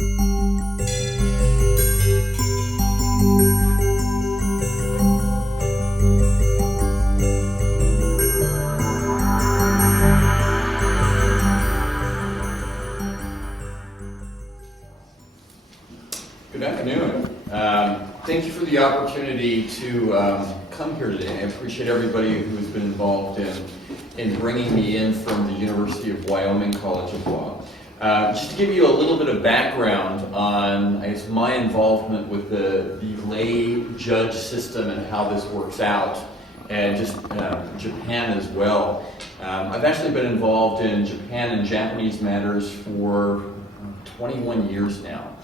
Good afternoon. Thank you for the opportunity to come here today. I appreciate everybody who has been involved in bringing me in from the University of Wyoming College of Law. Just to give you a little bit of background on, I guess, my involvement with the lay judge system and how this works out, and just Japan as well. I've actually been involved in Japan and Japanese matters for 21 years now.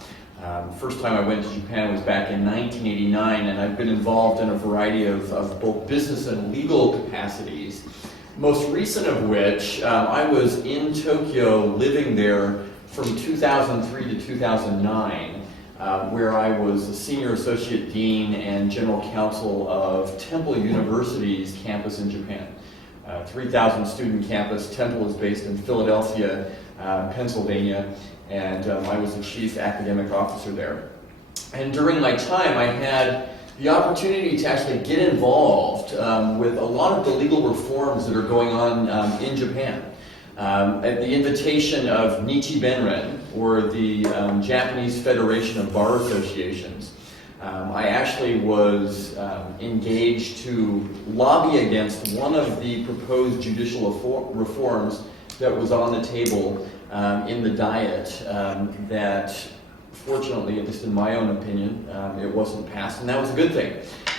First time I went to Japan was back in 1989, and I've been involved in a variety of both business and legal capacities. Most recent of which, I was in Tokyo living there from 2003 to 2009, where I was a senior associate dean and general counsel of Temple University's campus in Japan. 3,000 student campus. Temple is based in Philadelphia, Pennsylvania, and I was the chief academic officer there. And during my time, I had the opportunity to actually get involved with a lot of the legal reforms that are going on in Japan. At the invitation of Nichi Benren, or the Japanese Federation of Bar Associations, I actually was engaged to lobby against one of the proposed judicial reforms that was on the table in the Diet that, fortunately, at least in my own opinion, it wasn't passed, and that was a good thing.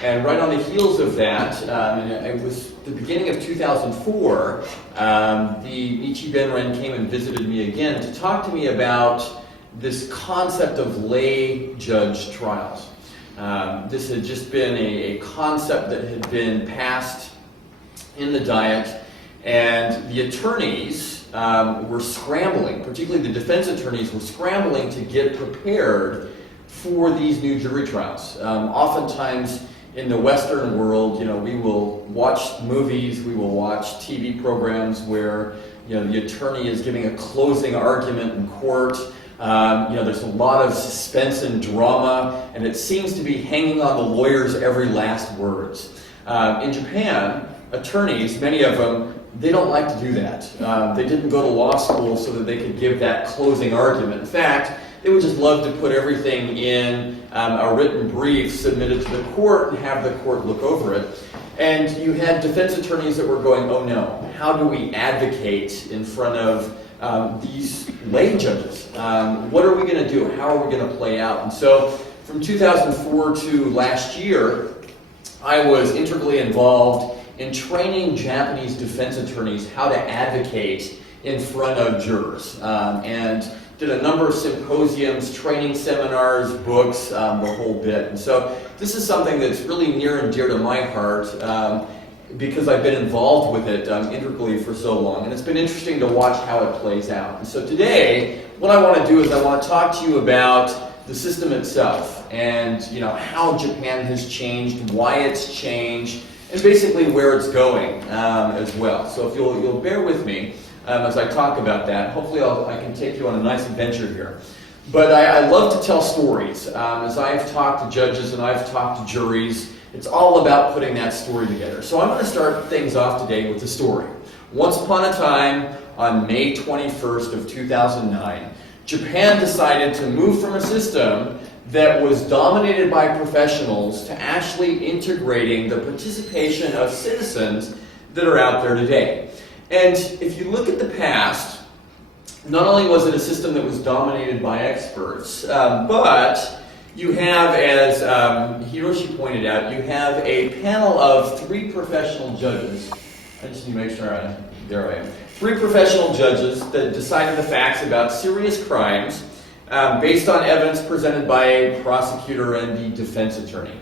And right on the heels of that, it was the beginning of 2004, the Nichi Benren came and visited me again to talk to me about this concept of lay judge trials. This had just been a concept that had been passed in the Diet, and the attorneys were scrambling, particularly the defense attorneys were scrambling to get prepared for these new jury trials. Oftentimes in the Western world, we will watch movies, we will watch TV programs where the attorney is giving a closing argument in court. There's a lot of suspense and drama, and it seems to be hanging on the lawyer's every last words. In Japan, attorneys, many of them, they don't like to do that. They didn't go to law school so that they could give that closing argument. In fact, they would just love to put everything in a written brief submitted to the court and have the court look over it. And you had defense attorneys that were going, oh no, how do we advocate in front of these lay judges? What are we going to do? How are we going to play out? And so from 2004 to last year, I was integrally involved in training Japanese defense attorneys how to advocate in front of jurors, and did a number of symposiums, training seminars, books, the whole bit. And so this is something that's really near and dear to my heart because I've been involved with it integrally for so long, and it's been interesting to watch how it plays out. And so today, what I want to do is I want to talk to you about the system itself, and how Japan has changed, why it's changed, and basically where it's going as well. So if you'll bear with me as I talk about that, hopefully I can take you on a nice adventure here. But I love to tell stories. As I've talked to judges and I've talked to juries, it's all about putting that story together. So I'm going to start things off today with a story. Once upon a time, on May 21st of 2009, Japan decided to move from a system that was dominated by professionals to actually integrating the participation of citizens that are out there today. And if you look at the past, not only was it a system that was dominated by experts, but you have, as Hiroshi pointed out, you have a panel of 3 professional judges. I just need to make sure there I am. 3 professional judges that decided the facts about serious crimes based on evidence presented by a prosecutor and the defense attorney.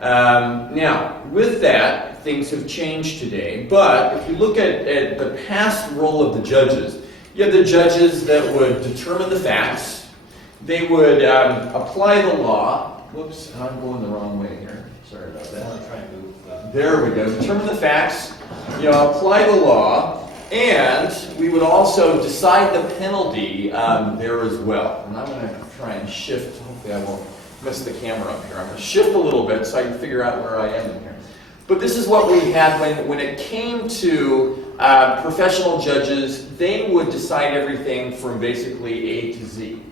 Now, with that, things have changed today, but if you look at the past role of the judges, you have the judges that would determine the facts, they would apply the law. Whoops, I'm going the wrong way here. Sorry about that. Try and move. There we go. Determine the facts, apply the law, And we would also decide the penalty there as well. And I'm going to try and shift. Hopefully I won't mess the camera up here. I'm going to shift a little bit so I can figure out where I am in here. But this is what we had when it came to professional judges. They would decide everything from basically A to Z.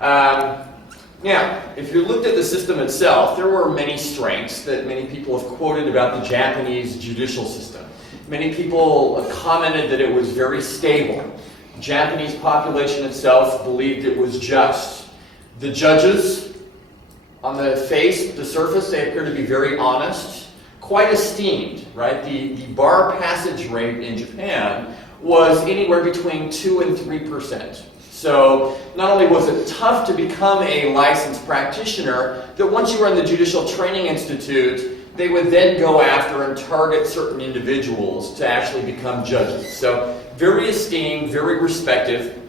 Now, if you looked at the system itself, there were many strengths that many people have quoted about the Japanese judicial system. Many people commented that it was very stable. The Japanese population itself believed it was just. The judges, on the surface, they appear to be very honest, quite esteemed, right? The bar passage rate in Japan was anywhere between 2 and 3%. So not only was it tough to become a licensed practitioner, that once you were in the Judicial Training Institute, they would then go after and target certain individuals to actually become judges. So very esteemed, very respected.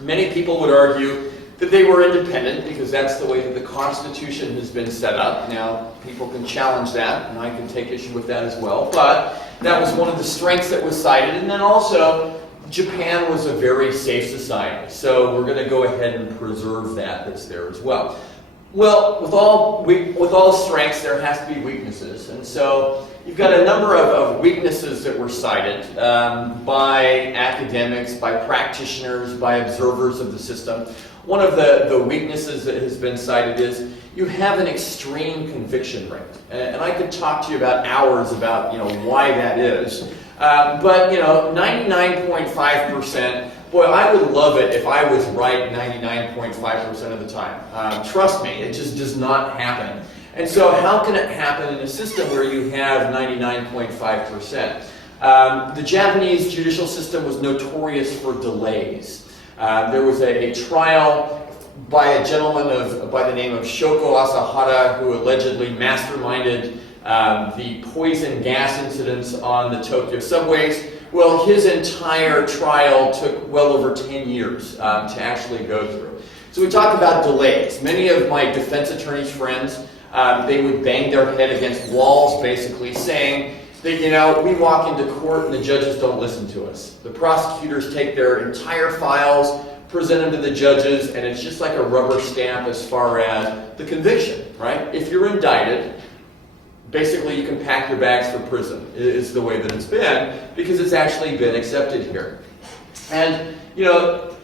Many people would argue that they were independent because that's the way that the Constitution has been set up. Now, people can challenge that, and I can take issue with that as well. But that was one of the strengths that was cited. And then also, Japan was a very safe society, so we're going to go ahead and preserve that's there as well. Well, with all strengths, there has to be weaknesses, and so you've got a number of weaknesses that were cited by academics, by practitioners, by observers of the system. One of the weaknesses that has been cited is you have an extreme conviction rate, and I could talk to you about hours about why that is. But 99.5%, boy, I would love it if I was right 99.5% of the time. Trust me, it just does not happen. And so how can it happen in a system where you have 99.5%? The Japanese judicial system was notorious for delays. There was a trial by a gentleman by the name of Shoko Asahara who allegedly masterminded the poison gas incidents on the Tokyo subways. Well, his entire trial took well over 10 years to actually go through. So we talk about delays. Many of my defense attorneys' friends, they would bang their head against walls basically saying that, we walk into court and the judges don't listen to us. The prosecutors take their entire files, present them to the judges, and it's just like a rubber stamp as far as the conviction, right? If you're indicted, basically you can pack your bags for prison, is the way that it's been, because it's actually been accepted here. And,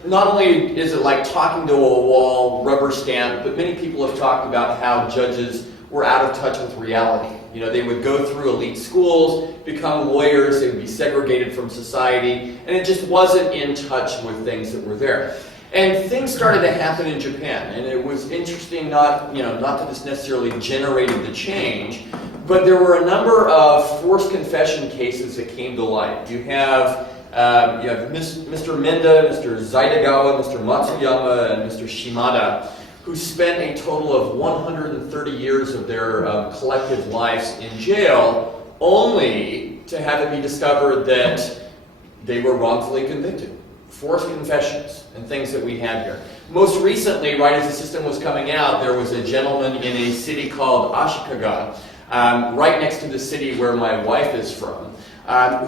not only is it like talking to a wall, rubber stamp, but many people have talked about how judges were out of touch with reality. They would go through elite schools, become lawyers, they would be segregated from society, and it just wasn't in touch with things that were there. And things started to happen in Japan, and it was interesting, not that this necessarily generated the change, but there were a number of forced confession cases that came to light. You have Mr. Menda, Mr. Zaidagawa, Mr. Matsuyama, and Mr. Shimada, who spent a total of 130 years of their collective lives in jail, only to have it be discovered that they were wrongfully convicted. Forced confessions and things that we had here. Most recently, right as the system was coming out, there was a gentleman in a city called Ashikaga, right next to the city where my wife is from,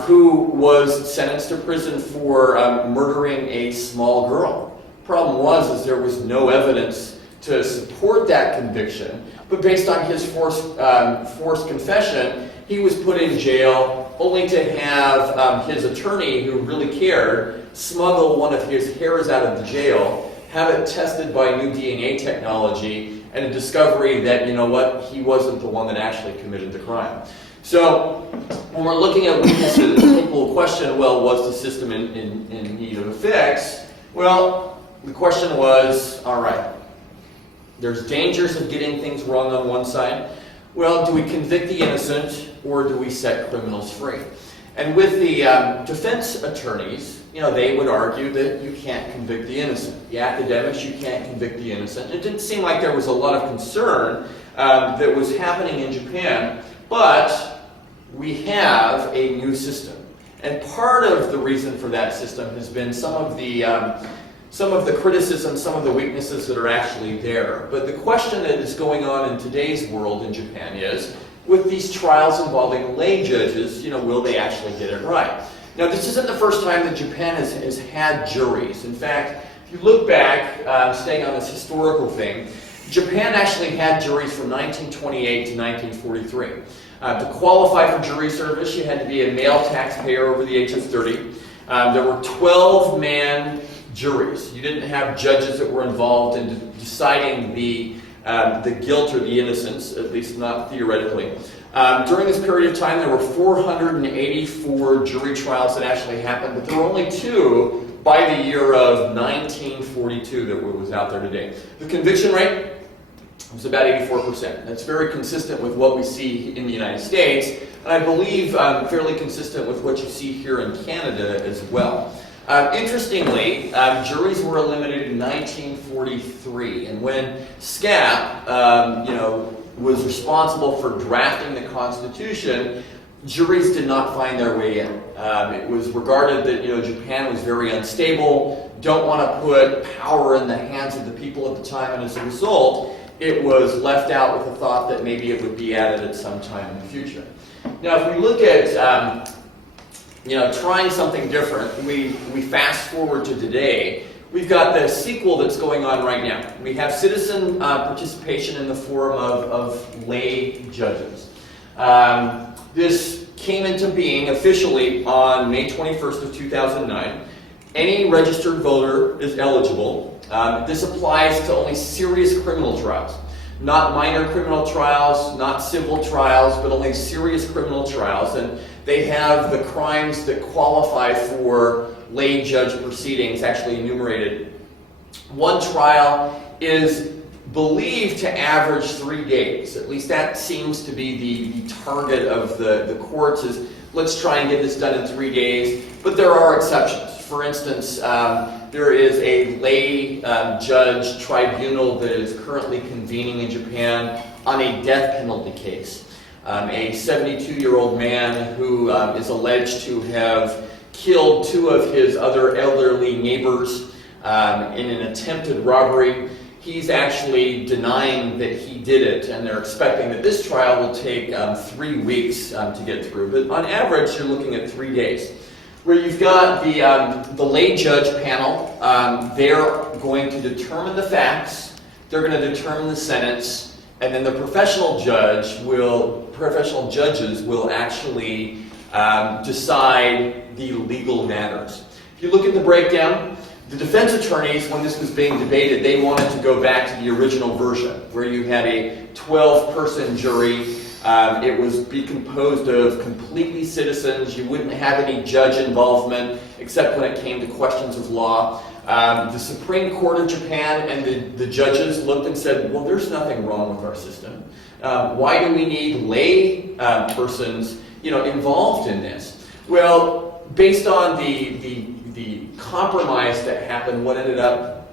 who was sentenced to prison for murdering a small girl. Problem was there was no evidence to support that conviction, but based on his forced confession, he was put in jail only to have his attorney, who really cared, smuggle one of his hairs out of the jail, have it tested by new DNA technology, and a discovery that, he wasn't the one that actually committed the crime. So when we're looking at weaknesses, people question, well, was the system in need of a fix? Well, the question was, all right, there's dangers of getting things wrong on one side. Well, do we convict the innocent or do we set criminals free? And with the defense attorneys, they would argue that you can't convict the innocent. The academics, you can't convict the innocent. It didn't seem like there was a lot of concern that was happening in Japan, but we have a new system. And part of the reason for that system has been some of the criticism, some of the weaknesses that are actually there. But the question that is going on in today's world in Japan is, with these trials involving lay judges, will they actually get it right? Now, this isn't the first time that Japan has had juries. In fact, if you look back, staying on this historical thing, Japan actually had juries from 1928 to 1943. To qualify for jury service, you had to be a male taxpayer over the age of 30. There were 12-man juries. You didn't have judges that were involved in deciding the guilt or the innocence, at least not theoretically. During this period of time, there were 484 jury trials that actually happened, but there were only 2 by the year of 1942 that was out there today. The conviction rate was about 84%. That's very consistent with what we see in the United States, and I believe fairly consistent with what you see here in Canada as well. Interestingly, juries were eliminated in 1943, and when SCAP, was responsible for drafting the Constitution, juries did not find their way in. It was regarded that Japan was very unstable, don't want to put power in the hands of the people at the time, and as a result, it was left out with the thought that maybe it would be added at some time in the future. Now, if we look at trying something different, we fast forward to today. We've got the sequel that's going on right now. We have citizen participation in the form of lay judges. This came into being officially on May 21st of 2009. Any registered voter is eligible. This applies to only serious criminal trials, not minor criminal trials, not civil trials, but only serious criminal trials. And they have the crimes that qualify for lay judge proceedings actually enumerated. One trial is believed to average 3 days. At least that seems to be the target of the courts is, let's try and get this done in 3 days. But there are exceptions. For instance, there is a lay judge tribunal that is currently convening in Japan on a death penalty case. A 72-year-old man who is alleged to have killed 2 of his other elderly neighbors in an attempted robbery. He's actually denying that he did it, and they're expecting that this trial will take 3 weeks to get through. But on average, you're looking at 3 days. Where you've got the lay judge panel, they're going to determine the facts, they're going to determine the sentence, and then the professional judges will actually decide the legal matters. If you look at the breakdown, the defense attorneys, when this was being debated, they wanted to go back to the original version, where you had a 12-person jury. It would be composed of completely citizens. You wouldn't have any judge involvement, except when it came to questions of law. The Supreme Court of Japan and the judges looked and said, well, there's nothing wrong with our system. Why do we need lay persons involved in this? Well, based on the compromise that happened, what ended up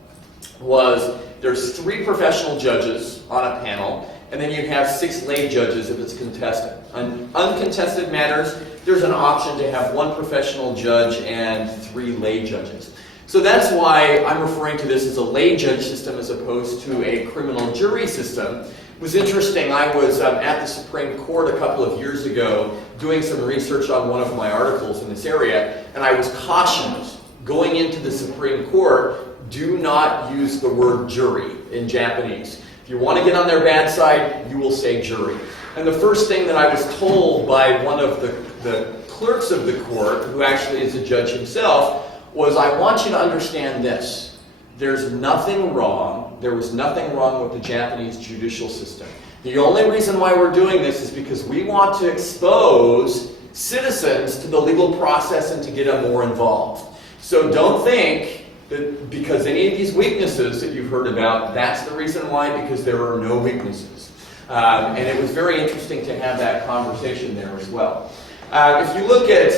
was there's 3 professional judges on a panel, and then you have 6 lay judges if it's contested. On uncontested matters, there's an option to have 1 professional judge and 3 lay judges. So that's why I'm referring to this as a lay judge system as opposed to a criminal jury system. It was interesting, I was at the Supreme Court a couple of years ago doing some research on one of my articles in this area, and I was cautioned going into the Supreme Court, do not use the word jury in Japanese. If you want to get on their bad side, you will say jury. And the first thing that I was told by one of the clerks of the court, who actually is a judge himself, was, I want you to understand this. There's nothing wrong. There was nothing wrong with the Japanese judicial system. The only reason why we're doing this is because we want to expose citizens to the legal process and to get them more involved. So don't think that because any of these weaknesses that you've heard about, that's the reason why, because there are no weaknesses. And it was very interesting to have that conversation there as well. If you look at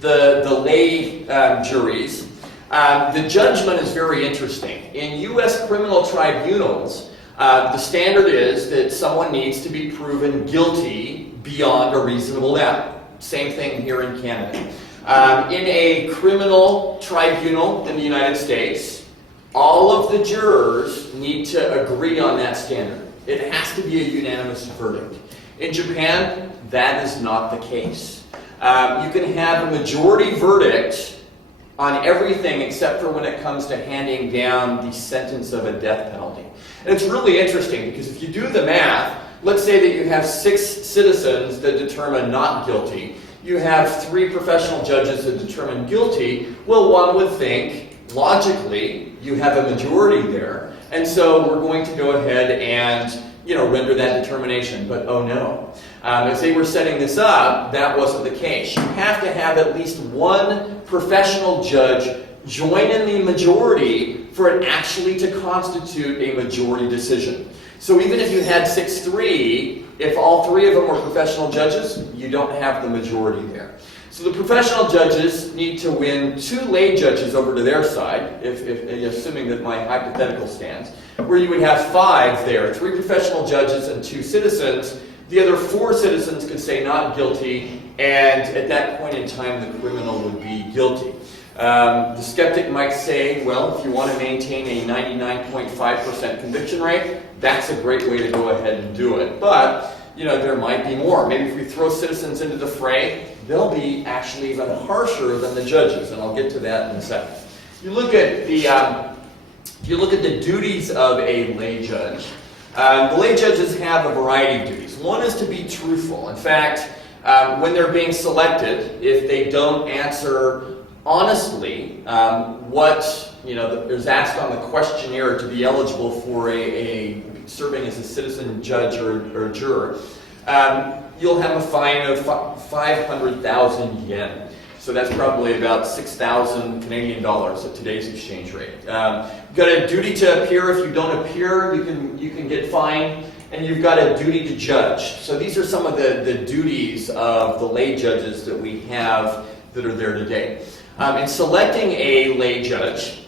the lay juries, the judgment is very interesting. In U.S. criminal tribunals, the standard is that someone needs to be proven guilty beyond a reasonable doubt. Same thing here in Canada. In a criminal tribunal in the United States, all of the jurors need to agree on that standard. It has to be a unanimous verdict. In Japan, that is not the case. You can have a majority verdict on everything except for when it comes to handing down the sentence of a death penalty. And it's really interesting because if you do the math, let's say that you have 6 citizens that determine not guilty. You have 3 professional judges that determine guilty. Well, one would think, logically, you have a majority there. And so we're going to go ahead and render that determination. But oh no. As they were setting this up, that wasn't the case. You have to have at least one professional judge join in the majority for it actually to constitute a majority decision. So even if you had 6-3, if all 3 of them were professional judges, you don't have the majority there. So the professional judges need to win 2 lay judges over to their side, if assuming that my hypothetical stands, where you would have 5 there, 3 professional judges and 2 citizens. The other 4 citizens could say not guilty, and at that point in time, the criminal would be guilty. The skeptic might say, well, if you want to maintain a 99.5% conviction rate, that's a great way to go ahead and do it. But, there might be more. Maybe if we throw citizens into the fray, they'll be actually even harsher than the judges, and I'll get to that in a second. You look at the duties of a lay judge. The lay judges have a variety of duties. One is to be truthful. In fact, when they're being selected, if they don't answer honestly what is asked on the questionnaire to be eligible for a serving as a citizen judge or juror, you'll have a fine of 500,000 yen. So that's probably about 6,000 Canadian dollars at today's exchange rate. You've got a duty to appear. If you don't appear, you can get fined, and you've got a duty to judge. So these are some of the duties of the lay judges that we have that are there today. In selecting a lay judge,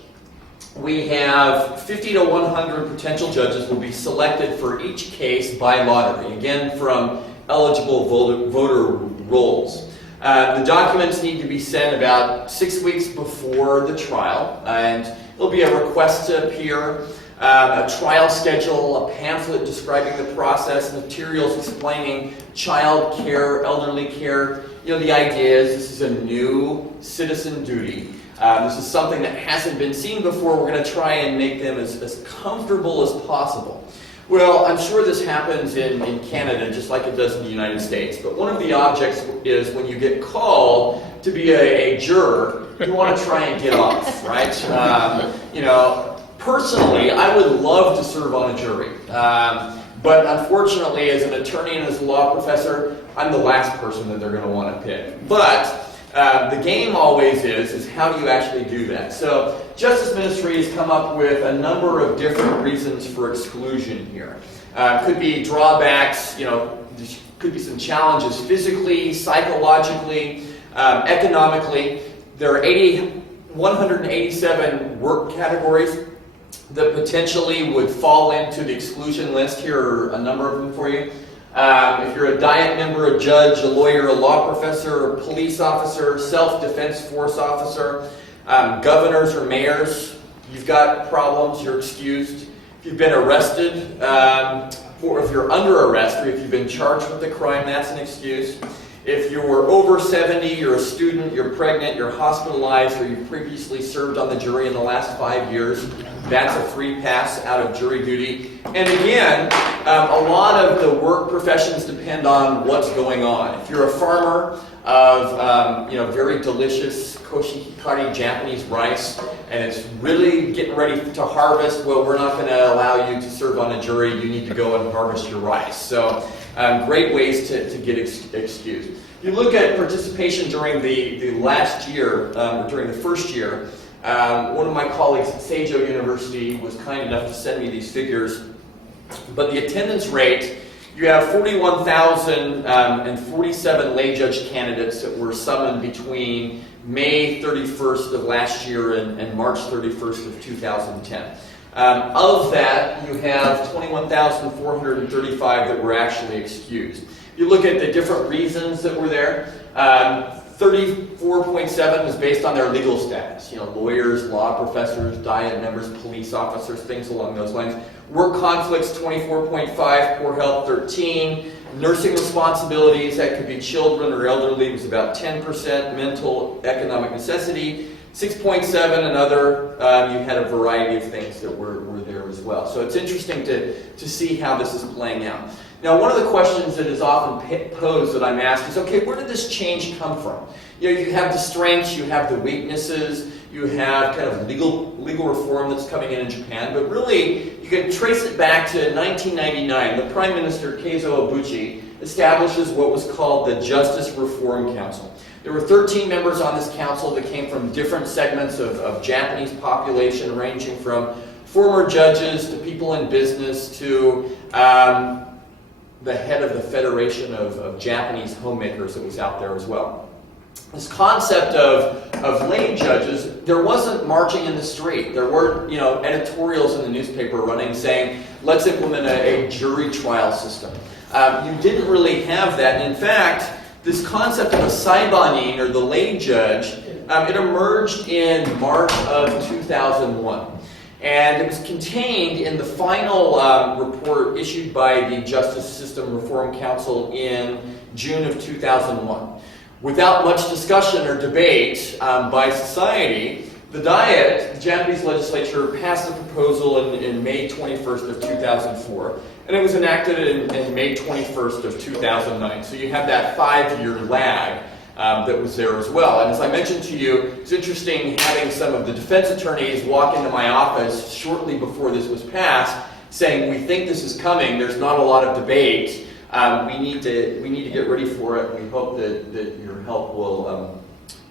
we have 50 to 100 potential judges will be selected for each case by lottery, again from eligible voter rolls. The documents need to be sent about 6 weeks before the trial, and there'll be a request to appear, a trial schedule, a pamphlet describing the process, materials explaining child care, elderly care. The idea is this is a new citizen duty. This is something that hasn't been seen before. We're going to try and make them as comfortable as possible. Well, I'm sure this happens in Canada just like it does in the United States. But one of the objects is when you get called to be a juror, you want to try and get off, right? Personally, I would love to serve on a jury. But unfortunately, as an attorney and as a law professor, I'm the last person that they're going to want to pick. But the game always is how do you actually do that? So Justice Ministry has come up with a number of different reasons for exclusion here. Could be drawbacks, could be some challenges physically, psychologically, economically. There are 187 work categories that potentially would fall into the exclusion list. Here are a number of them for you. If you're a diet member, a judge, a lawyer, a law professor, a police officer, self-defense force officer, governors or mayors, you've got problems, you're excused. If you've been arrested, or if you're under arrest, or if you've been charged with a crime, that's an excuse. If you were over 70, you're a student, you're pregnant, you're hospitalized, or you've previously served on the jury in the last 5 years, that's a free pass out of jury duty. And again, a lot of the work professions depend on what's going on. If you're a farmer of very delicious koshikari Japanese rice, and it's really getting ready to harvest, well, we're not going to allow you to serve on a jury. You need to go and harvest your rice. So great ways to get excused. You look at participation during the last year, during the first year. One of my colleagues at Seijo University was kind enough to send me these figures. But the attendance rate, you have 41,047 lay judge candidates that were summoned between May 31st of last year and March 31st of 2010. Of that, you have 21,435 that were actually excused. You look at the different reasons that were there. 34.7 was based on their legal status. Lawyers, law professors, diet members, police officers, things along those lines. Work conflicts, 24.5, poor health, 13. Nursing responsibilities, that could be children or elderly, was about 10%. Mental economic necessity, 6.7, and other, you had a variety of things that were there as well. So it's interesting to see how this is playing out. Now, one of the questions that is often posed that I'm asked is, okay, where did this change come from? You have the strengths, you have the weaknesses, you have kind of legal reform that's coming in Japan, but really you can trace it back to 1999. The Prime Minister, Keizo Obuchi, establishes what was called the Justice Reform Council. There were 13 members on this council that came from different segments of Japanese population, ranging from former judges to people in business to the head of the Federation of Japanese homemakers that was out there as well. This concept of lay judges, there wasn't marching in the street. There weren't, editorials in the newspaper running saying, let's implement a jury trial system. You didn't really have that. And in fact, this concept of a saibanin, or the lay judge, it emerged in March of 2001. And it was contained in the final report issued by the Justice System Reform Council in June of 2001. Without much discussion or debate by society, the Diet, the Japanese legislature, passed the proposal in May 21st of 2004, and it was enacted in May 21st of 2009. So you have that 5-year lag that was there as well. And as I mentioned to you, it's interesting having some of the defense attorneys walk into my office shortly before this was passed, saying, we think this is coming, there's not a lot of debate, we need to get ready for it. We hope that your help will,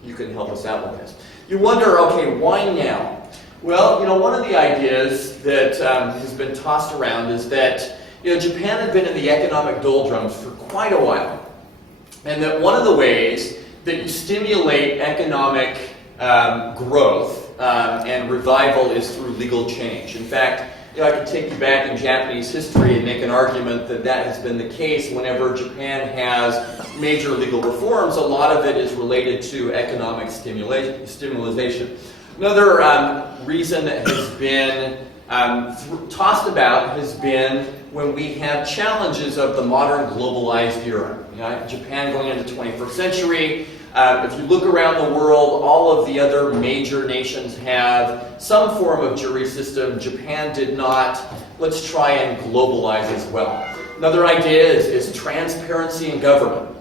you can help us out with this. You wonder, okay, why now? Well, one of the ideas that has been tossed around is that Japan had been in the economic doldrums for quite a while. And that one of the ways that you stimulate economic growth and revival is through legal change. In fact, I could take you back in Japanese history and make an argument that that has been the case whenever Japan has major legal reforms. A lot of it is related to economic stimulation. Another reason that has been tossed about has been when we have challenges of the modern globalized era. Japan going into the 21st century. If you look around the world, all of the other major nations have some form of jury system. Japan did not. Let's try and globalize as well. Another idea is transparency in government.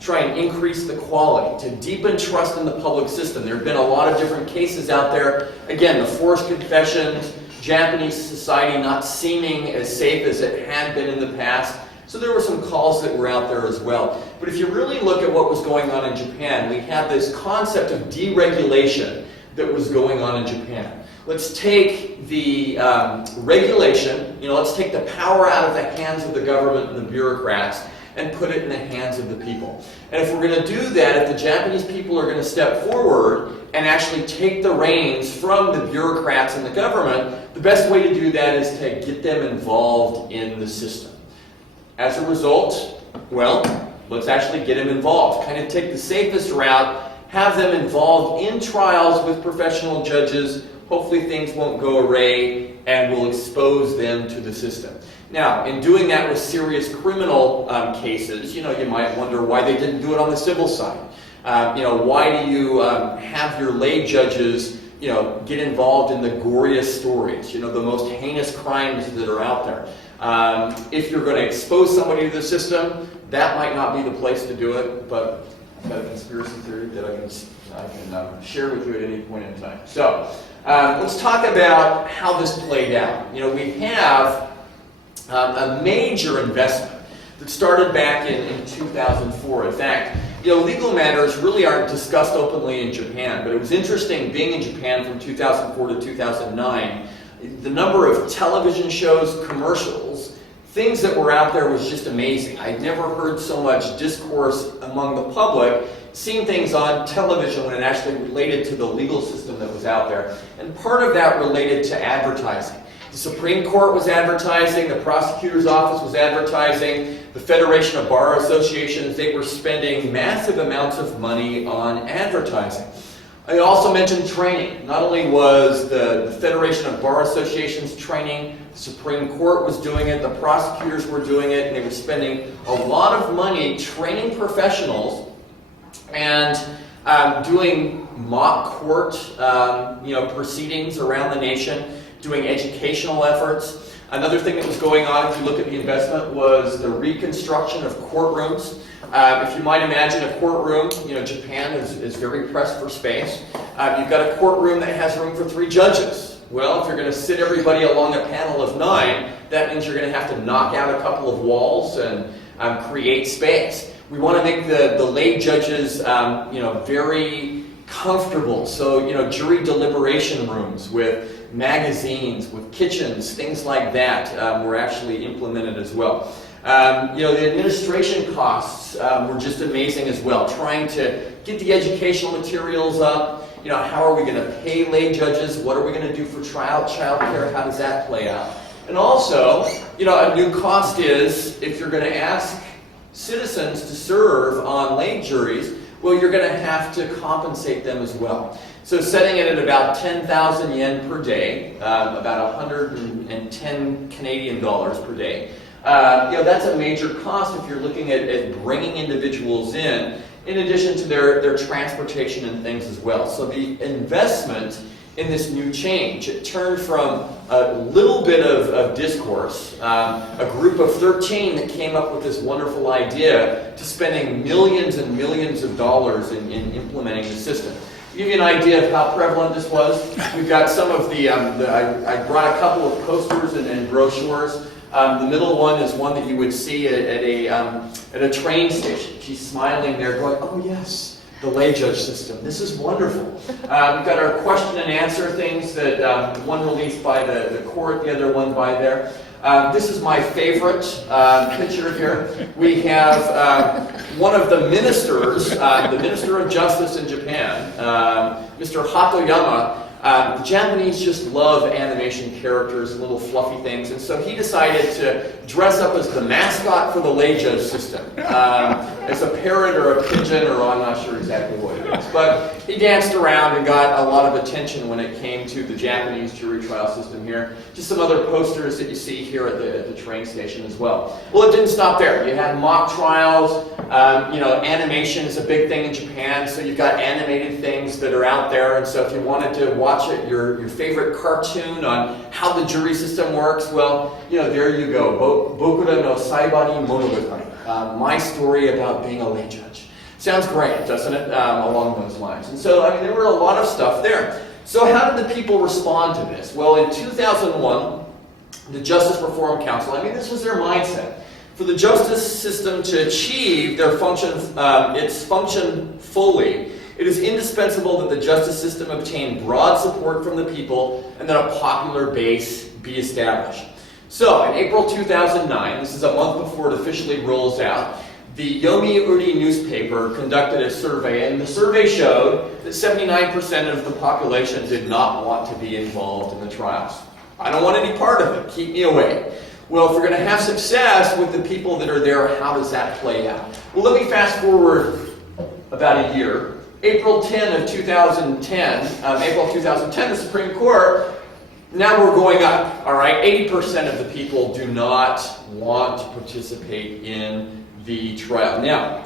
Try and increase the quality, to deepen trust in the public system. There have been a lot of different cases out there. Again, the forced confessions, Japanese society not seeming as safe as it had been in the past. So there were some calls that were out there as well. But if you really look at what was going on in Japan, we had this concept of deregulation that was going on in Japan. Let's take the regulation, let's take the power out of the hands of the government and the bureaucrats and put it in the hands of the people. And if we're going to do that, if the Japanese people are going to step forward and actually take the reins from the bureaucrats and the government, the best way to do that is to get them involved in the system. As a result, well, let's actually get them involved. Kind of take the safest route, have them involved in trials with professional judges. Hopefully things won't go awry, and we'll expose them to the system. Now, in doing that with serious criminal cases, you might wonder why they didn't do it on the civil side. Why do you have your lay judges, get involved in the goriest stories, the most heinous crimes that are out there? If you're going to expose somebody to the system, that might not be the place to do it, but I've got a conspiracy theory that I can share with you at any point in time. So, let's talk about how this played out. We have a major investment that started back in 2004. In fact, legal matters really aren't discussed openly in Japan, but it was interesting being in Japan from 2004 to 2009. The number of television shows, commercials, things that were out there was just amazing. I'd never heard so much discourse among the public, seen things on television when it actually related to the legal system that was out there. And part of that related to advertising. The Supreme Court was advertising, the prosecutor's office was advertising, the Federation of Bar Associations, they were spending massive amounts of money on advertising. I also mentioned training. Not only was the Federation of Bar Associations training, the Supreme Court was doing it, the prosecutors were doing it, and they were spending a lot of money training professionals and doing mock court proceedings around the nation, doing educational efforts. Another thing that was going on, if you look at the investment, was the reconstruction of courtrooms. If you might imagine a courtroom, Japan is very pressed for space. You've got a courtroom that has room for 3 judges. Well, if you're going to sit everybody along a panel of 9, that means you're going to have to knock out a couple of walls and create space. We want to make the lay judges, very comfortable. So, jury deliberation rooms with magazines, with kitchens, things like that were actually implemented as well. The administration costs were just amazing as well. Trying to get the educational materials up. How are we going to pay lay judges? What are we going to do for child care? How does that play out? And also, a new cost is if you're going to ask citizens to serve on lay juries, well, you're going to have to compensate them as well. So setting it at about 10,000 yen per day, about 110 Canadian dollars per day. That's a major cost if you're looking at bringing individuals in addition to their transportation and things as well. So the investment in this new change, it turned from a little bit of discourse, a group of 13 that came up with this wonderful idea, to spending millions and millions of dollars in implementing the system. To give you an idea of how prevalent this was, we've got some of I brought a couple of posters and brochures. The middle one is one that you would see at a train station. She's smiling there going, oh yes, the lay judge system. This is wonderful. We've got our question and answer things, that one released by the court, the other one by there. This is my favorite picture here. We have one of the ministers, the Minister of Justice in Japan, Mr. Hatoyama. The Japanese just love animation characters, little fluffy things, and so he decided to dress up as the mascot for the lay judge system. As a parrot or a pigeon, or I'm not sure exactly what it is. But he danced around and got a lot of attention when it came to the Japanese jury trial system here. Just some other posters that you see here at the train station as well. Well, it didn't stop there. You had mock trials. Animation is a big thing in Japan, so you've got animated things that are out there, and so if you wanted to watch it, your favorite cartoon on how the jury system works, well, there you go. Bokura no Saibani Monogatari. My story about being a lay judge. Sounds great, doesn't it? Along those lines. And so, there were a lot of stuff there. So how did the people respond to this? Well, in 2001, the Justice Reform Council, this was their mindset. For the justice system to achieve its function fully, it is indispensable that the justice system obtain broad support from the people and that a popular base be established. So, in April 2009, this is a month before it officially rolls out, the Yomiuri newspaper conducted a survey, and the survey showed that 79% of the population did not want to be involved in the trials. I don't want any part of it. Keep me away. Well, if we're going to have success with the people that are there, how does that play out? Well, let me fast forward about a year. April 10 of 2010, the Supreme Court, now we're going up, all right? 80% of the people do not want to participate in the trial. Now,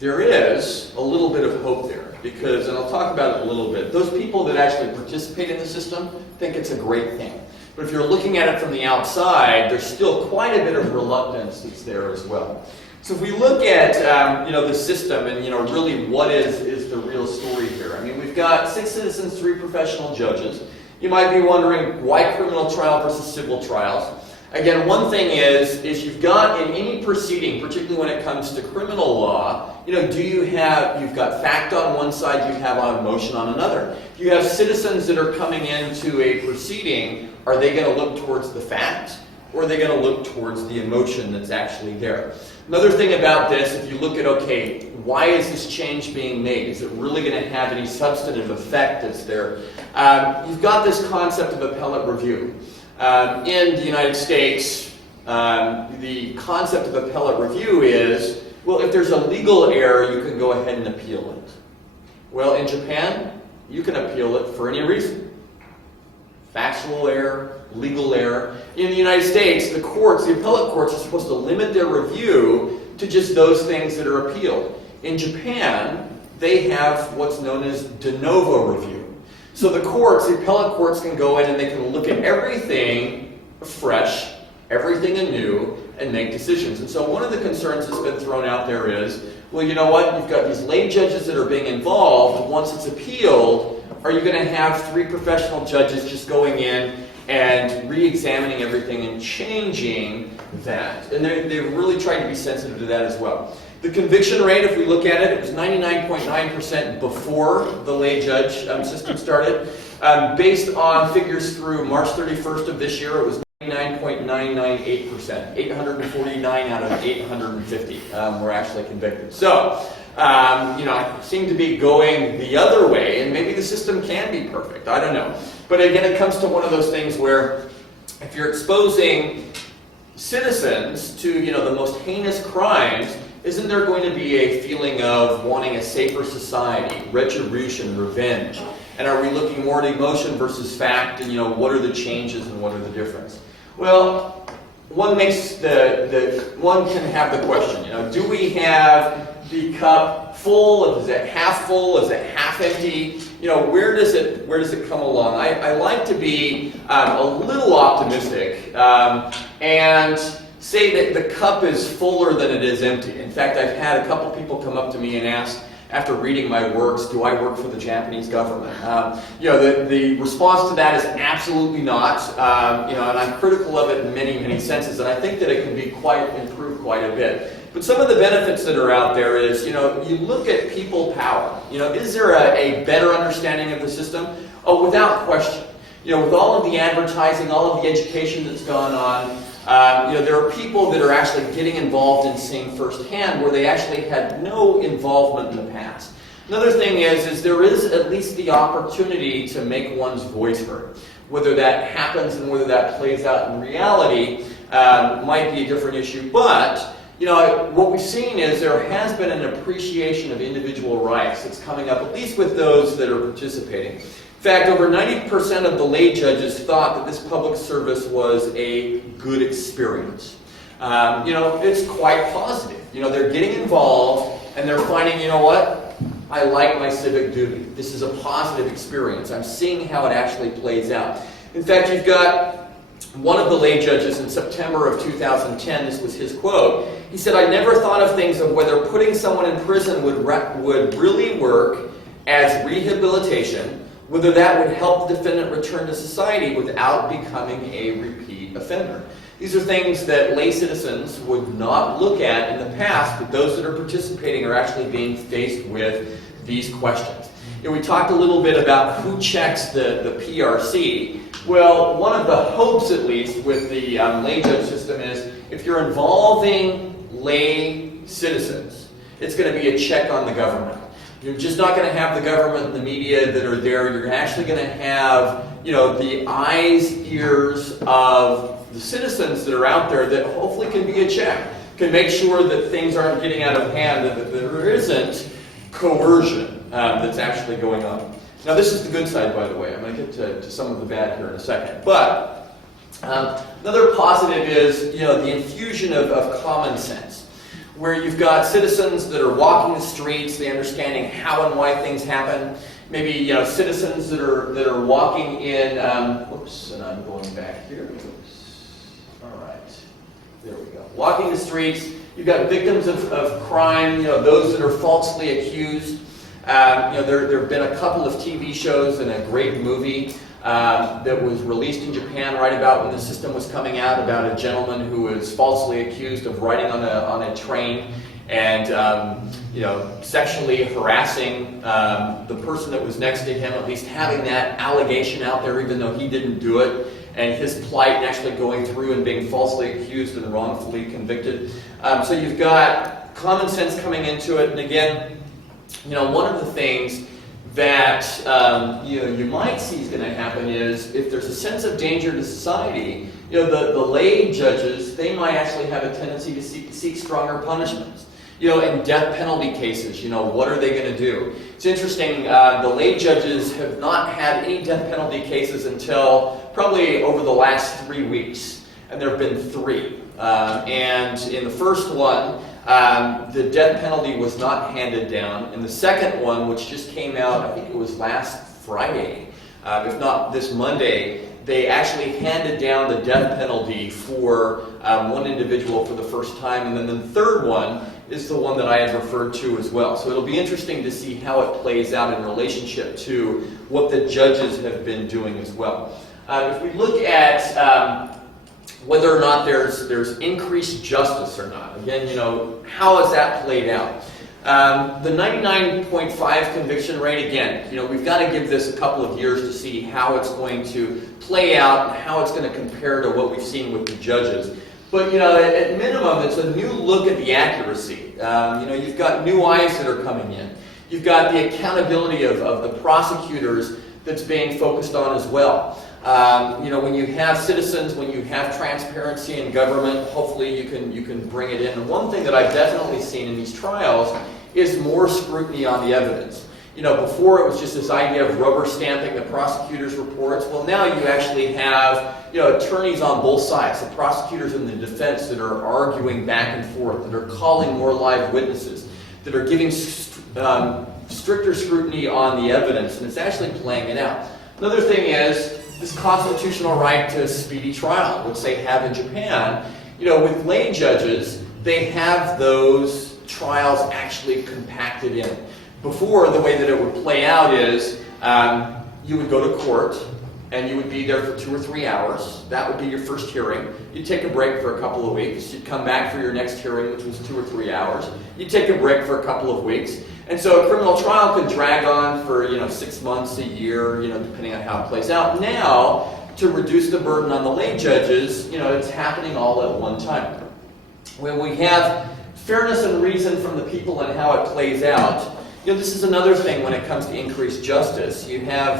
there is a little bit of hope there because, and I'll talk about it a little bit, those people that actually participate in the system think it's a great thing. But if you're looking at it from the outside, there's still quite a bit of reluctance that's there as well. So if we look at the system and really what is the real story here. We've got 6 citizens, 3 professional judges. You might be wondering why criminal trial versus civil trials. Again, one thing is you've got in any proceeding, particularly when it comes to criminal law, you've got fact on one side, you have on emotion on another. You have citizens that are coming into a proceeding, are they going to look towards the fact, or are they going to look towards the emotion that's actually there? Another thing about this, if you look at, okay, why is this change being made? Is it really going to have any substantive effect that's there? You've got this concept of appellate review. In the United States, the concept of appellate review is, well, if there's a legal error, you can go ahead and appeal it. Well, in Japan, you can appeal it for any reason. Factual error, legal error. In the United States, the courts, the appellate courts, are supposed to limit their review to just those things that are appealed. In Japan, they have what's known as de novo review. So the courts, the appellate courts, can go in and they can look at everything fresh, everything anew, and make decisions. And so one of the concerns that's been thrown out there is, well, you know what, you've got these lay judges that are being involved. Once it's appealed, are you going to have 3 professional judges just going in and re-examining everything and changing that? And they're really trying to be sensitive to that as well. The conviction rate, if we look at it, it was 99.9% before the lay judge system started. Based on figures through March 31st of this year, it was 99.998%. 849 out of 850 were actually convicted. So, seem to be going the other way, and maybe the system can be perfect. I don't know. But again, it comes to one of those things where if you're exposing citizens to, the most heinous crimes, isn't there going to be a feeling of wanting a safer society, retribution, revenge? And are we looking more at emotion versus fact? And what are the changes and what are the difference? Well, one makes one can have the question. Do we have the cup full? Is it half full? Is it half empty? Where does it come along? I like to be a little optimistic and say that the cup is fuller than it is empty. In fact, I've had a couple people come up to me and ask, after reading my works, do I work for the Japanese government? The response to that is absolutely not. And I'm critical of it in many, many senses, and I think that it can be improved quite a bit. But some of the benefits that are out there is, you look at people power. Is there a better understanding of the system? Oh, without question. With all of the advertising, all of the education that's gone on, there are people that are actually getting involved in seeing firsthand where they actually had no involvement in the past. Another thing is there is at least the opportunity to make one's voice heard. Whether that happens and whether that plays out in reality might be a different issue. But, what we've seen is there has been an appreciation of individual rights that's coming up, at least with those that are participating. In fact, over 90% of the lay judges thought that this public service was a good experience. It's quite positive. They're getting involved and they're finding, what? I like my civic duty. This is a positive experience. I'm seeing how it actually plays out. In fact, you've got one of the lay judges in September of 2010, this was his quote. He said, I never thought of things of whether putting someone in prison would really work as rehabilitation, whether that would help the defendant return to society without becoming a repeat offender. These are things that lay citizens would not look at in the past, but those that are participating are actually being faced with these questions. We talked a little bit about who checks the PRC. Well, one of the hopes, at least, with the lay judge system is if you're involving lay citizens, it's going to be a check on the government. You're just not going to have the government and the media that are there. You're actually going to have, the eyes, ears of the citizens that are out there that hopefully can be a check, can make sure that things aren't getting out of hand, that there isn't coercion that's actually going on. Now, this is the good side, by the way. I'm going to get to some of the bad here in a second. But another positive is, the infusion of common sense, where you've got citizens that are walking the streets, they understanding how and why things happen. Maybe citizens that are walking in. Whoops, and I'm going back here. Oops. All right, there we go. Walking the streets. You've got victims of crime. Those that are falsely accused. There have been a couple of TV shows and a great movie that was released in Japan right about when the system was coming out, about a gentleman who was falsely accused of riding on a train and sexually harassing the person that was next to him, at least having that allegation out there even though he didn't do it, and his plight actually going through and being falsely accused and wrongfully convicted. So you've got common sense coming into it, and again, one of the things that you might see is going to happen is if there's a sense of danger to society, the lay judges, they might actually have a tendency to seek stronger punishments. In death penalty cases, what are they going to do? It's interesting, the lay judges have not had any death penalty cases until probably over the last 3 weeks, and there have been 3. And in the first one, the death penalty was not handed down. In the second one, which just came out, I think it was last Friday, if not this Monday, they actually handed down the death penalty for one individual for the first time, and then the third one is the one that I had referred to as well. So it'll be interesting to see how it plays out in relationship to what the judges have been doing as well. If we look at whether or not there's increased justice or not, again, how has that played out? The 99.5 conviction rate, again, we've got to give this a couple of years to see how it's going to play out and how it's going to compare to what we've seen with the judges. But, at minimum, it's a new look at the accuracy. You've got new eyes that are coming in. You've got the accountability of the prosecutors that's being focused on as well. When you have citizens, when you have transparency in government, hopefully you can bring it in. And one thing that I've definitely seen in these trials is more scrutiny on the evidence. Before it was just this idea of rubber stamping the prosecutor's reports. Well, now you actually have, attorneys on both sides, the prosecutors and the defense that are arguing back and forth, that are calling more live witnesses, that are giving stricter scrutiny on the evidence, and it's actually playing it out. Another thing is this constitutional right to speedy trial, which they have in Japan. With lay judges, they have those trials actually compacted in. Before, the way that it would play out is you would go to court and you would be there for 2 or 3 hours. That would be your first hearing. You'd take a break for a couple of weeks. You'd come back for your next hearing, which was 2 or 3 hours. You'd take a break for a couple of weeks. And so a criminal trial could drag on for 6 months, a year, depending on how it plays out. Now, to reduce the burden on the lay judges, it's happening all at one time. When we have fairness and reason from the people and how it plays out, this is another thing when it comes to increased justice. You have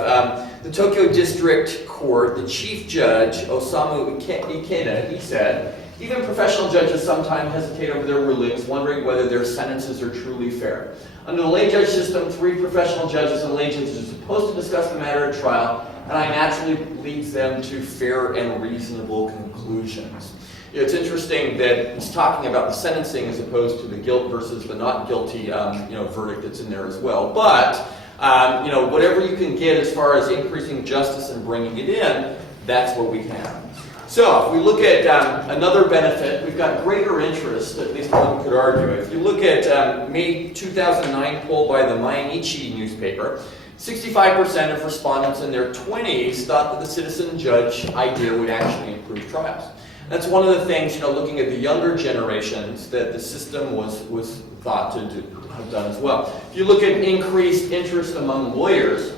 the Tokyo District Court, the Chief Judge, Osamu Ikeda, he said, even professional judges sometimes hesitate over their rulings, wondering whether their sentences are truly fair. Under the lay judge system, 3 professional judges and lay judges are supposed to discuss the matter at trial, and I naturally leads them to fair and reasonable conclusions. It's interesting that he's talking about the sentencing as opposed to the guilt versus the not guilty, verdict that's in there as well. But, whatever you can get as far as increasing justice and bringing it in, that's what we have. So, if we look at another benefit, we've got greater interest, at least one could argue. If you look at May 2009 poll by the Mainichi newspaper, 65% of respondents in their 20s thought that the citizen judge idea would actually improve trials. That's one of the things, looking at the younger generations, that the system was thought to have done as well. If you look at increased interest among lawyers,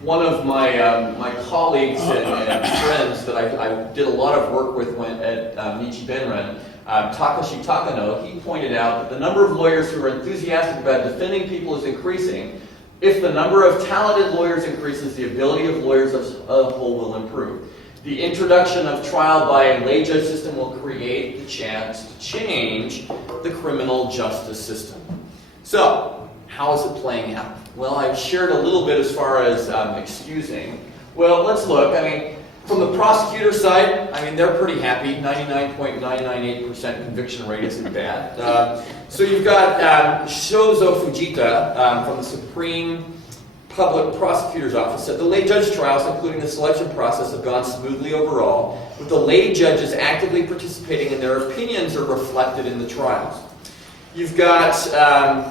one of my colleagues and friends that I did a lot of work with at Nichi Benren, Takashi Takano, he pointed out that the number of lawyers who are enthusiastic about defending people is increasing. If the number of talented lawyers increases, the ability of lawyers as a whole will improve. The introduction of trial by a lay judge system will create the chance to change the criminal justice system. So, how is it playing out? Well, I've shared a little bit as far as excusing. Well, let's look. From the prosecutor side, they're pretty happy. 99.998% conviction rate isn't bad. So you've got Shozo Fujita from the Supreme Public Prosecutor's Office said the lay judge trials, including the selection process, have gone smoothly overall, with the lay judges actively participating and their opinions are reflected in the trials. You've got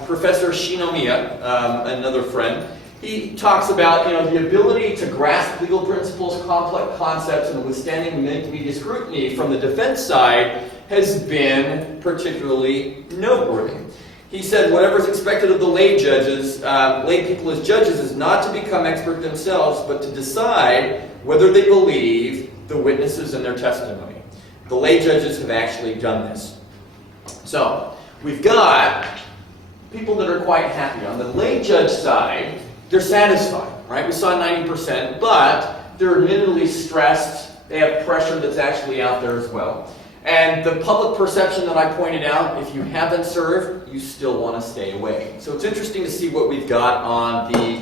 Professor Shinomiya, another friend. He talks about the ability to grasp legal principles, complex concepts, and withstanding media scrutiny from the defense side has been particularly noteworthy. He said whatever is expected of the lay judges, lay people as judges, is not to become expert themselves, but to decide whether they believe the witnesses and their testimony. The lay judges have actually done this. So, we've got people that are quite happy. On the lay judge side, they're satisfied, right? We saw 90%, but they're admittedly stressed. They have pressure that's actually out there as well. And the public perception that I pointed out, if you haven't served, you still want to stay away. So it's interesting to see what we've got on the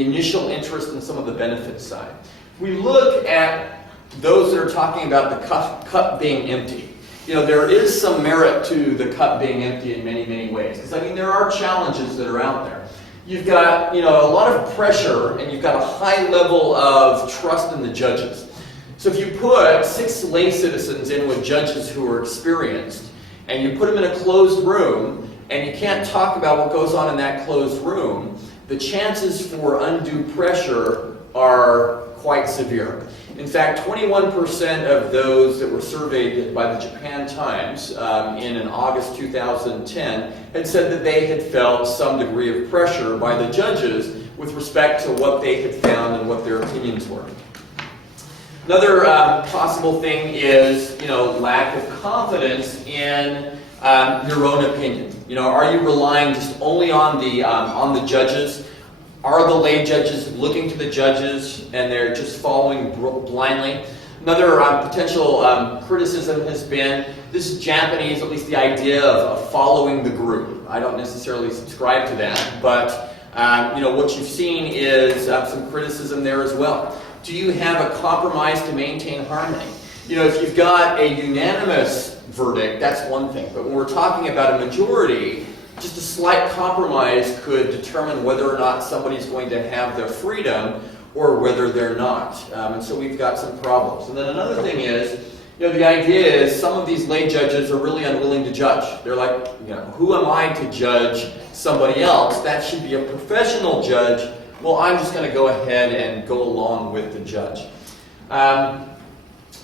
initial interest in some of the benefits side. If we look at those that are talking about the cup being empty, there is some merit to the cup being empty in many, many ways. Because, there are challenges that are out there. You've got, a lot of pressure, and you've got a high level of trust in the judges. So if you put 6 lay citizens in with judges who are experienced, and you put them in a closed room, and you can't talk about what goes on in that closed room, the chances for undue pressure are quite severe. In fact, 21% of those that were surveyed by the Japan Times in an August 2010 had said that they had felt some degree of pressure by the judges with respect to what they had found and what their opinions were. Another possible thing is, lack of confidence in your own opinion. Are you relying just only on the judges? Are the lay judges looking to the judges and they're just following blindly? Another potential criticism has been this Japanese, at least the idea of following the group. I don't necessarily subscribe to that, but what you've seen is some criticism there as well. Do you have a compromise to maintain harmony? If you've got a unanimous verdict, that's one thing. But when we're talking about a majority, just a slight compromise could determine whether or not somebody's going to have their freedom or whether they're not. And so we've got some problems. And then another thing is, the idea is some of these lay judges are really unwilling to judge. They're like, who am I to judge somebody else? That should be a professional judge. Well, I'm just going to go ahead and go along with the judge.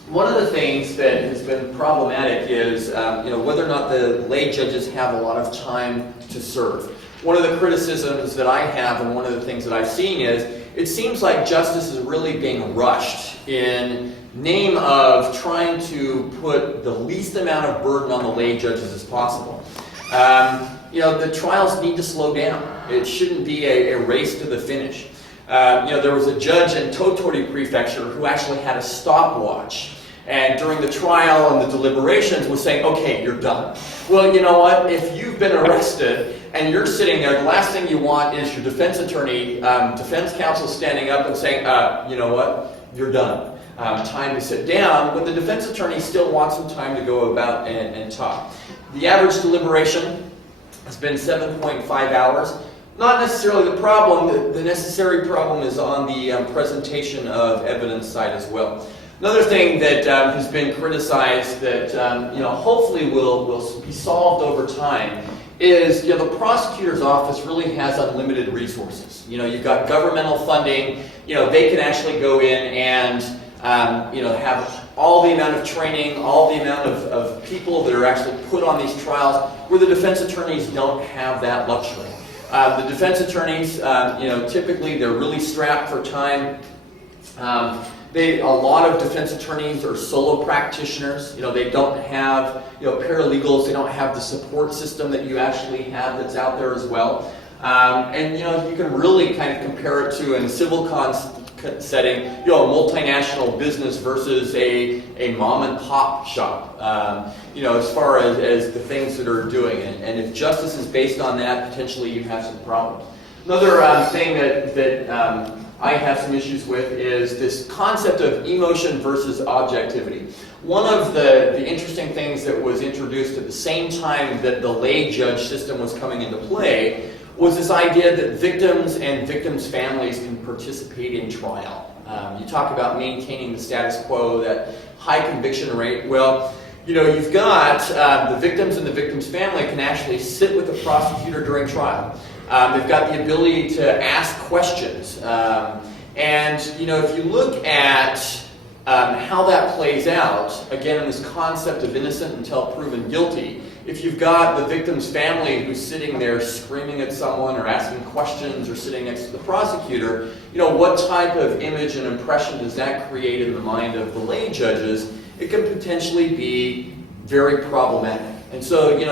One of the things that has been problematic is whether or not the lay judges have a lot of time to serve. One of the criticisms that I have and one of the things that I've seen is it seems like justice is really being rushed in name of trying to put the least amount of burden on the lay judges as possible. The trials need to slow down. It shouldn't be a race to the finish. There was a judge in Tottori Prefecture who actually had a stopwatch. And during the trial and the deliberations was saying, okay, you're done. Well, you know what? If you've been arrested and you're sitting there, the last thing you want is your defense attorney, defense counsel standing up and saying, you know what? You're done. Time to sit down. But the defense attorney still wants some time to go about and talk. The average deliberation has been 7.5 hours. Not necessarily the problem. The necessary problem is on the presentation of evidence side as well. Another thing that has been criticized that hopefully will be solved over time is the prosecutor's office really has unlimited resources. You've got governmental funding. They can actually go in and have all the amount of training, all the amount of people that are actually put on these trials, where the defense attorneys don't have that luxury. The defense attorneys, typically they're really strapped for time. A lot of defense attorneys are solo practitioners. They don't have paralegals. They don't have the support system that you actually have that's out there as well. And you can really kind of compare it to in a civil setting, a multinational business versus a mom and pop shop. As far as the things that are doing it. And if justice is based on that, potentially you have some problems. Another thing that I have some issues with is this concept of emotion versus objectivity. One of the interesting things that was introduced at the same time that the lay judge system was coming into play was this idea that victims and victims' families can participate in trial. You talk about maintaining the status quo, that high conviction rate. Well, you've got the victims and the victim's family can actually sit with the prosecutor during trial. They've got the ability to ask questions. And if you look at how that plays out, again, in this concept of innocent until proven guilty, if you've got the victim's family who's sitting there screaming at someone or asking questions or sitting next to the prosecutor, what type of image and impression does that create in the mind of the lay judges? It can potentially be very problematic. And so, you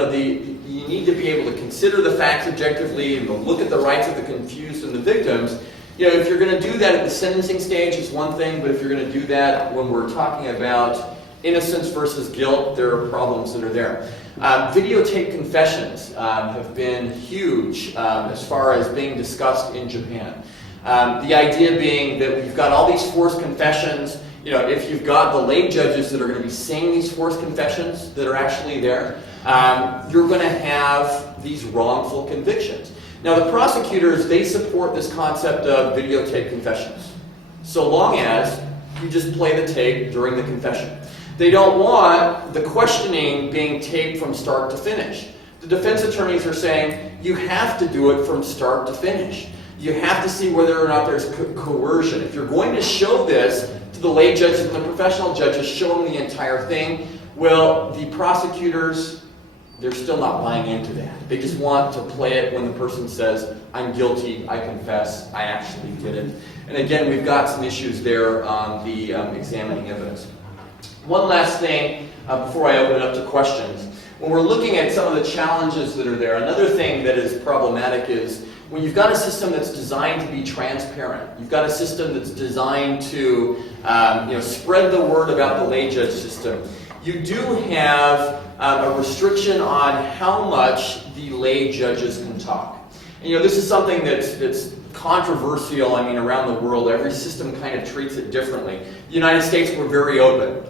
need to be able to consider the facts objectively and look at the rights of the confused and the victims. If you're going to do that at the sentencing stage, it's one thing, but if you're going to do that when we're talking about innocence versus guilt, there are problems that are there. Videotape confessions have been huge as far as being discussed in Japan. The idea being that we've got all these forced confessions. You know, if you've got the lay judges that are going to be saying these forced confessions that are actually there, you're going to have these wrongful convictions. Now, the prosecutors, they support this concept of videotape confessions, so long as you just play the tape during the confession. They don't want the questioning being taped from start to finish. The defense attorneys are saying you have to do it from start to finish. You have to see whether or not there's coercion. If you're going to show this to the lay judges and the professional judges, show them the entire thing. Well, the prosecutors, they're still not buying into that. They just want to play it when the person says, I'm guilty, I confess, I actually did it. And again, we've got some issues there on the examining evidence. One last thing before I open it up to questions. When we're looking at some of the challenges that are there, another thing that is problematic is when you've got a system that's designed to be transparent, you've got a system that's designed to spread the word about the lay judge system, you do have a restriction on how much the lay judges can talk. And, this is something that's controversial, around the world. Every system kind of treats it differently. The United States, we're very open.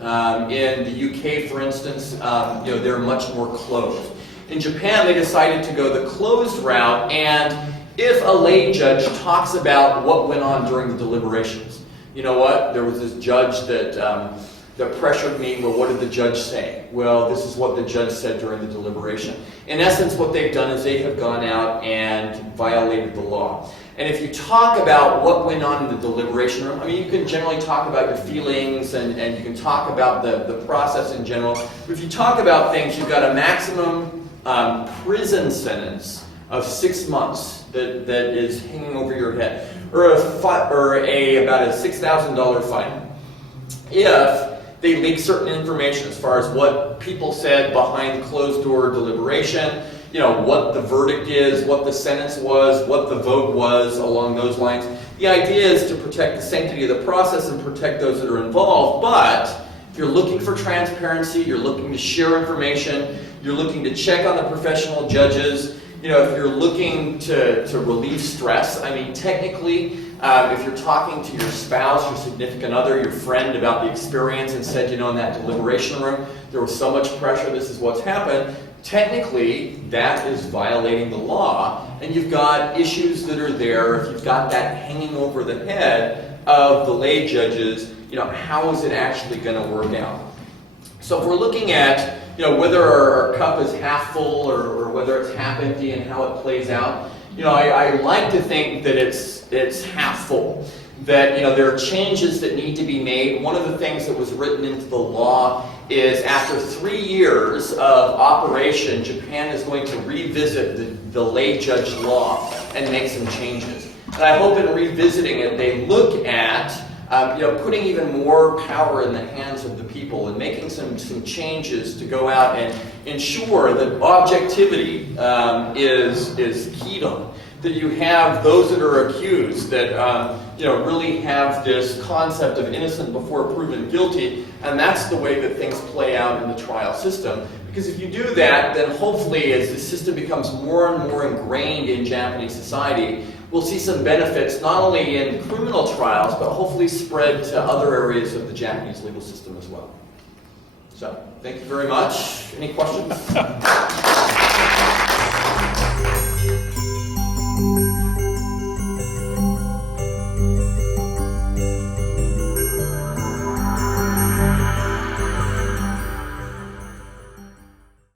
In the UK, for instance, they're much more closed. In Japan, they decided to go the closed route, and if a lay judge talks about what went on during the deliberations, you know what? There was this judge that pressured me. Well, what did the judge say? Well, this is what the judge said during the deliberation. In essence, what they've done is they have gone out and violated the law. And if you talk about what went on in the deliberation room, you can generally talk about your feelings and you can talk about the process in general. But if you talk about things, you've got a maximum prison sentence of 6 months that is hanging over your head, or about a $6,000 fine. If they leak certain information as far as what people said behind closed door deliberation, what the verdict is, what the sentence was, what the vote was, along those lines. The idea is to protect the sanctity of the process and protect those that are involved, but if you're looking for transparency, you're looking to share information, you're looking to check on the professional judges, if you're looking to relieve stress, technically, if you're talking to your spouse, your significant other, your friend about the experience and said, in that deliberation room, there was so much pressure, this is what's happened, technically, that is violating the law, and you've got issues that are there. If you've got that hanging over the head of the lay judges, how is it actually going to work out? So if we're looking at, whether our cup is half full or whether it's half empty and how it plays out, I like to think that it's half full. That there are changes that need to be made. One of the things that was written into the law is after 3 years of operation, Japan is going to revisit the lay judge law and make some changes. And I hope in revisiting it, they look at putting even more power in the hands of the people and making some changes to go out and ensure that objectivity is keyed on. That you have those that are accused that really have this concept of innocent before proven guilty, and that's the way that things play out in the trial system. Because if you do that, then hopefully as the system becomes more and more ingrained in Japanese society, we'll see some benefits not only in criminal trials, but hopefully spread to other areas of the Japanese legal system as well. So, thank you very much. Any questions?